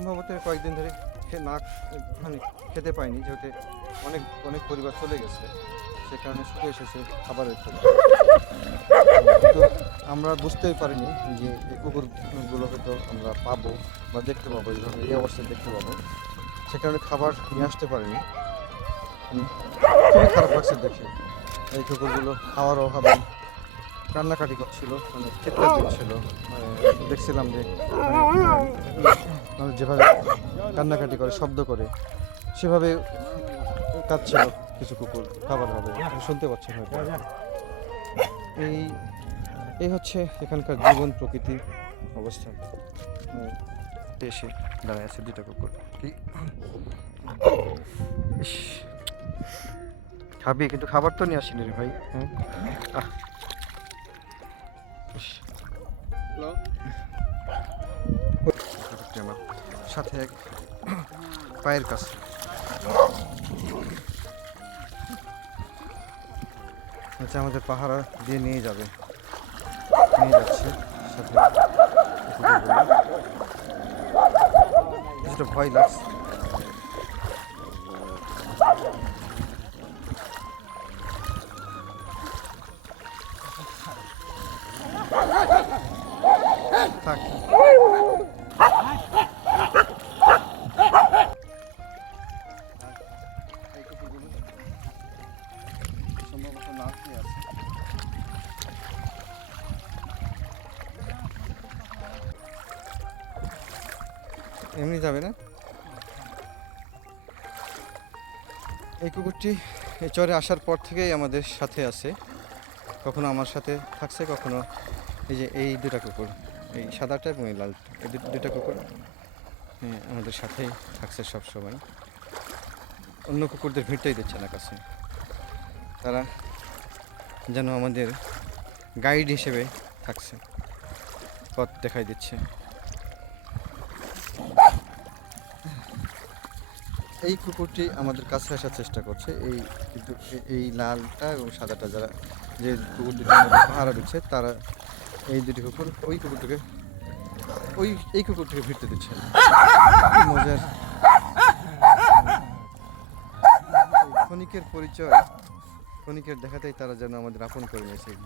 সম্ভবত কয়েকদিন ধরে না মানে খেতে পাইনি, যেহেতু অনেক অনেক পরিবার চলে গেছে, সে কারণে শুধু এসেছে খাবারের জন্য। কিন্তু আমরা বুঝতেই পারিনি যে এই কুকুরগুলো হয়তো আমরা পাবো বা দেখতে পাবো, এইভাবে এই অবস্থায় দেখতে পাবো, সে কারণে খাবার নিয়ে আসতে পারিনি। খুবই খারাপ লাগছে দেখে। এই কুকুরগুলো খাওয়ার অভাবে কান্নাকাটি করছিল, মানে চিৎকার দিচ্ছিল। দেখছিলাম যে মানে যেভাবে কান্নাকাটি করে, শব্দ করে, সেভাবে কাঁদছিল কিছু কুকুর খাবার হবে, শুনতে পাচ্ছেন হয়তো। এই এই হচ্ছে এখানকার জীবন প্রকৃতি অবস্থা। এসে দাঁড়ায় আছে দুটা কুকুর। কি ইস, খাবি কিন্তু খাবার তো নিয়ে আসিনি রে ভাই। হ্যাঁ আমার সাথে এক পায়ের কাছে আচ্ছা, আমাদের পাহারা দিয়ে নিয়ে যাবে, নিয়ে যাচ্ছে সাথে। কিছুটা ভয় লাগছে। থাক, সম্ভবত নাচতে আছে। এমনি যাবে না। এই কুকুরটি এই চরে আসার পর থেকেই আমাদের সাথে আছে, কখনো আমার সাথে থাকছে, কখনো এই যে এই দুটা কুকুর, এই সাদাটা এবং এই লালটা, এই দুটা কুকুর আমাদের সাথেই থাকছে সব সময়। অন্য কুকুরদের ভিড়টাই দিচ্ছে না কাছে, তারা যেন আমাদের গাইড হিসেবে থাকছে, পথ দেখাই দিচ্ছে। এই কুকুরটি আমাদের কাছে আসার চেষ্টা করছে, এই কিন্তু এই লালটা এবং সাদাটা যারা যে কুকুর দুটো পাহারা দিচ্ছে, তারা এই দুটি কুকুর ওই কুকুরটিকে এই কুকুরটিকে ভিড়তে দিচ্ছে না। মজার ক্ষণিকের পরিচয়, ক্ষণিকের দেখাতেই তারা যেন আমাদের আপন করে নিয়েছে। এই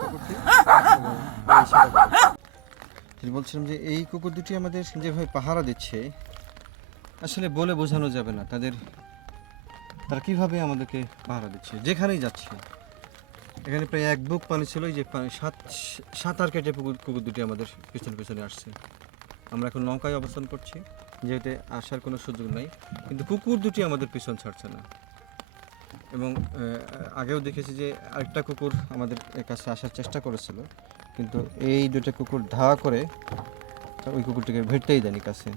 কুকুরটি এবং এই সাদা কুকুরটি। বলছিলাম যে এই কুকুর দুটি আমাদের যেভাবে পাহারা দিচ্ছে, আসলে বলে বোঝানো যাবে না তারা কীভাবে আমাদেরকে পাহারা দিচ্ছে। যেখানেই যাচ্ছে, এখানে প্রায় এক বুক পানি ছিল, যে পানি সাঁতার কেটে কুকুর দুটি আমাদের পিছনে পিছনে আসছে। আমরা এখন নৌকায় অবস্থান করছি, যেহেতু আসার কোনো সুযোগ নাই, কিন্তু কুকুর দুটি আমাদের পিছন ছাড়ছে না। এবং আগেও দেখেছি যে আরেকটা কুকুর আমাদের কাছে আসার চেষ্টা করেছিল, কিন্তু এই দুটো কুকুর ধাওয়া করে ওই কুকুরটিকে ভিড়তেই দেয়নি কাছে।